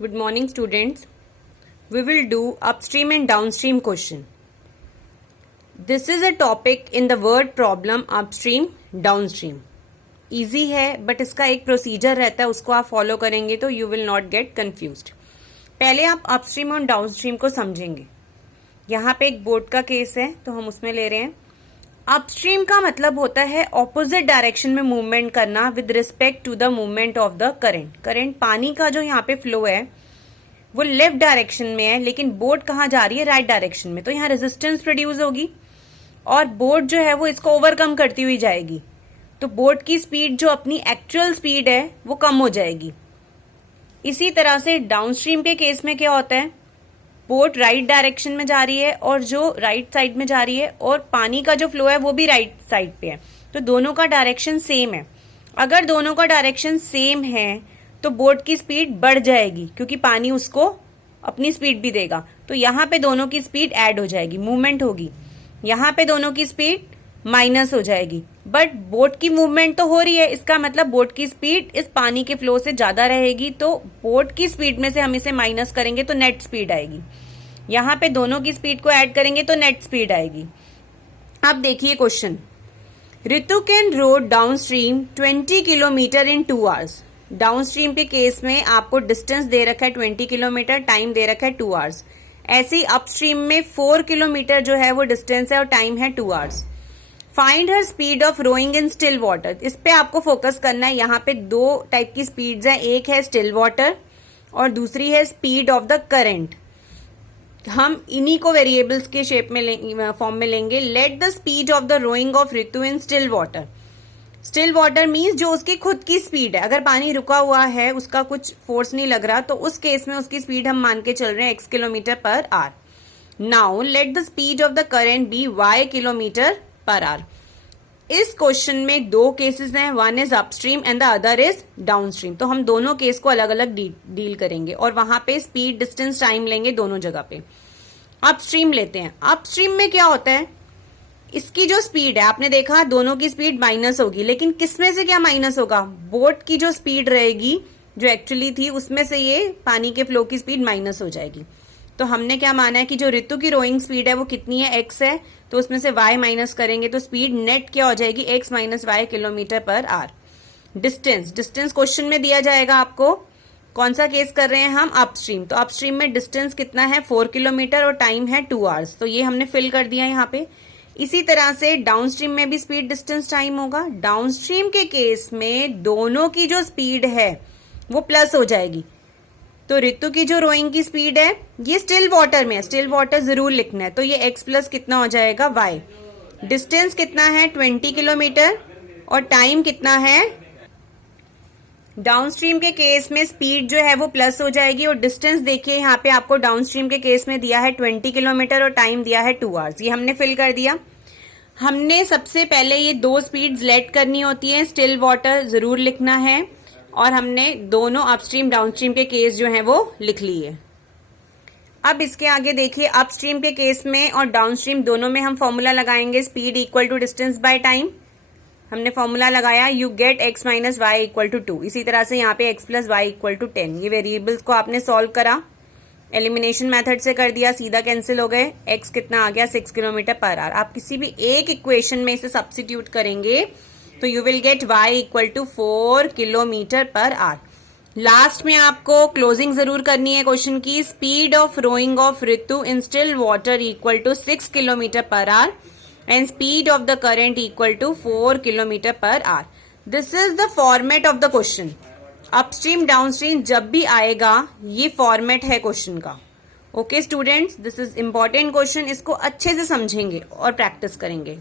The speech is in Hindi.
Good morning, students. We will do upstream and downstream question. This is a topic in the word problem upstream, downstream. Easy है, but इसका एक प्रोसीजर रहता है, उसको आप फॉलो करेंगे तो you will not get confused. पहले आप अपस्ट्रीम और डाउनस्ट्रीम को समझेंगे. यहाँ पे एक बोर्ड का केस है, तो हम उसमें ले रहे हैं. अपस्ट्रीम का मतलब होता है ऑपोजिट डायरेक्शन में मूवमेंट करना with respect to the movement of the current. Current पानी का जो यहाँ पे फ्लो है वो लेफ्ट डायरेक्शन में है, लेकिन बोट कहाँ जा रही है? राइट डायरेक्शन में. तो यहाँ रेजिस्टेंस प्रोड्यूस होगी और बोट जो है वो इसको ओवरकम करती हुई जाएगी. तो बोट की स्पीड जो अपनी एक्चुअल स्पीड है वो कम हो जाएगी. इसी तरह से डाउनस्ट्रीम के केस में क्या होता है? बोट राइट डायरेक्शन में जा रही है और जो राइट साइड में जा रही है, और पानी का जो फ्लो है वो भी राइट साइड पे है. तो दोनों का डायरेक्शन सेम है. अगर दोनों का डायरेक्शन सेम है तो बोट की स्पीड बढ़ जाएगी, क्योंकि पानी उसको अपनी स्पीड भी देगा. तो यहाँ पे दोनों की स्पीड ऐड हो जाएगी, मूवमेंट होगी. यहाँ पे दोनों की स्पीड माइनस हो जाएगी. बट बोट की मूवमेंट तो हो रही है, इसका मतलब बोट की स्पीड इस पानी के फ्लो से ज्यादा रहेगी. तो बोट की स्पीड में से हम इसे माइनस करेंगे तो नेट स्पीड आएगी. यहाँ पे दोनों की स्पीड को ऐड करेंगे तो नेट स्पीड आएगी. अब देखिए question. Ritu can row downstream 20 kilometre in 2 hours. Downstream के केस में आपको डिस्टेंस दे रखा है 20 किलोमीटर, टाइम दे रखा है 2 आवर्स. ऐसे ही अपस्ट्रीम में 4 किलोमीटर जो है वो डिस्टेंस है और टाइम है 2 hours. Find her speed of rowing in still water. इस पे आपको फोकस करना है. यहाँ पे दो टाइप की स्पीड्स हैं, एक है स्टिल वाटर और दूसरी है स्पीड ऑफ द करंट. हम इन्हीं को वेरिएबल्स के शेप में फॉर्म में लेंगे. Let the speed of the rowing of Ritu in still water. Still water means जो उसकी खुद की स्पीड है. अगर पानी रुका हुआ है, उसका कुछ फोर्स नहीं लग रहा, तो उस केस में उसकी स्पीड हम मान के चल रहे हैं x kilometre per hour. Now let the speed of the current be y kilometre per hour. इस क्वेश्चन में दो केसेस हैं, one is upstream and the other is downstream. तो हम दोनों केस को अलग अलग डील करेंगे और वहां पे स्पीड, डिस्टेंस, टाइम लेंगे दोनों जगह पे. अपस्ट्रीम लेते हैं. अपस्ट्रीम में क्या होता है? इसकी जो स्पीड है, आपने देखा दोनों की स्पीड माइनस होगी, लेकिन किसमें से क्या माइनस होगा? बोट की जो स्पीड रहेगी जो एक्चुअली थी, उसमें से ये पानी के फ्लो की स्पीड माइनस हो जाएगी. तो हमने क्या माना है कि जो ऋतु की रोइंग स्पीड है वो कितनी है? x है. तो उसमें से y माइनस करेंगे तो स्पीड नेट क्या हो जाएगी? x minus Y kilometre per hour. Distance question में दिया जाएगा आपको. कौन सा केस कर रहे हैं हम? अपस्ट्रीम. तो अपस्ट्रीम में डिस्टेंस कितना है? 4 किलोमीटर और टाइम है 2 आवर्स. तो ये हमने फिल कर दिया यहाँ पे. इसी तरह से डाउनस्ट्रीम में भी स्पीड, डिस्टेंस, टाइम होगा. डाउनस्ट्रीम के केस में दोनों की जो स्पीड है वो प्लस हो जाएगी. तो ऋतु की जो रोइंग की स्पीड है, ये स्टिल वाटर में है, स्टिल वाटर जरूर लिखना है. तो ये x प्लस कितना हो जाएगा? y. डिस्टेंस कितना है? 20 किलोमीटर और टाइम कितना है? डाउनस्ट्रीम के केस में स्पीड जो है वो प्लस हो जाएगी और डिस्टेंस देखिए यहाँ पे आपको डाउनस्ट्रीम के केस में दिया है 20 किलोमीटर और टाइम दिया है 2 आवर्स. ये हमने फिल कर दिया. हमने सबसे पहले ये दो स्पीड्स लेट करनी होती है. स्टिल वाटर जरूर लिखना है और हमने दोनों अपस्ट्रीम डाउनस्ट्रीम के केस जो हैं वो लिख लिए. अब इसके आगे देखिए, अपस्ट्रीम के केस में और डाउनस्ट्रीम दोनों में हम फॉर्मूला लगाएंगे. Speed equal to distance by time. हमने फॉर्मूला लगाया, you get x minus Y equal to 2. इसी तरह से यहाँ पे x plus Y equal to 10. ये वेरिएबल्स को आपने सॉल्व करा, एलिमिनेशन मेथड से कर दिया, सीधा कैंसिल हो गए. x कितना आ गया? 6 किलोमीटर पर आवर. आप किसी भी एक इक्वेशन में इसे सब्स्टिट्यूट करेंगे तो you will get y equal to 4 kilometre per hour. Last में आपको क्लोजिंग जरूर करनी है क्वेश्चन की. Speed of rowing of Ritu in still water equal to 6 kilometre per hour and speed of the current equal to 4 kilometer per hour. This is the format of the question. Upstream downstream जब भी आएगा ये फॉर्मेट है क्वेश्चन का. Okay students, this is important question. इसको अच्छे से समझेंगे और प्रैक्टिस करेंगे.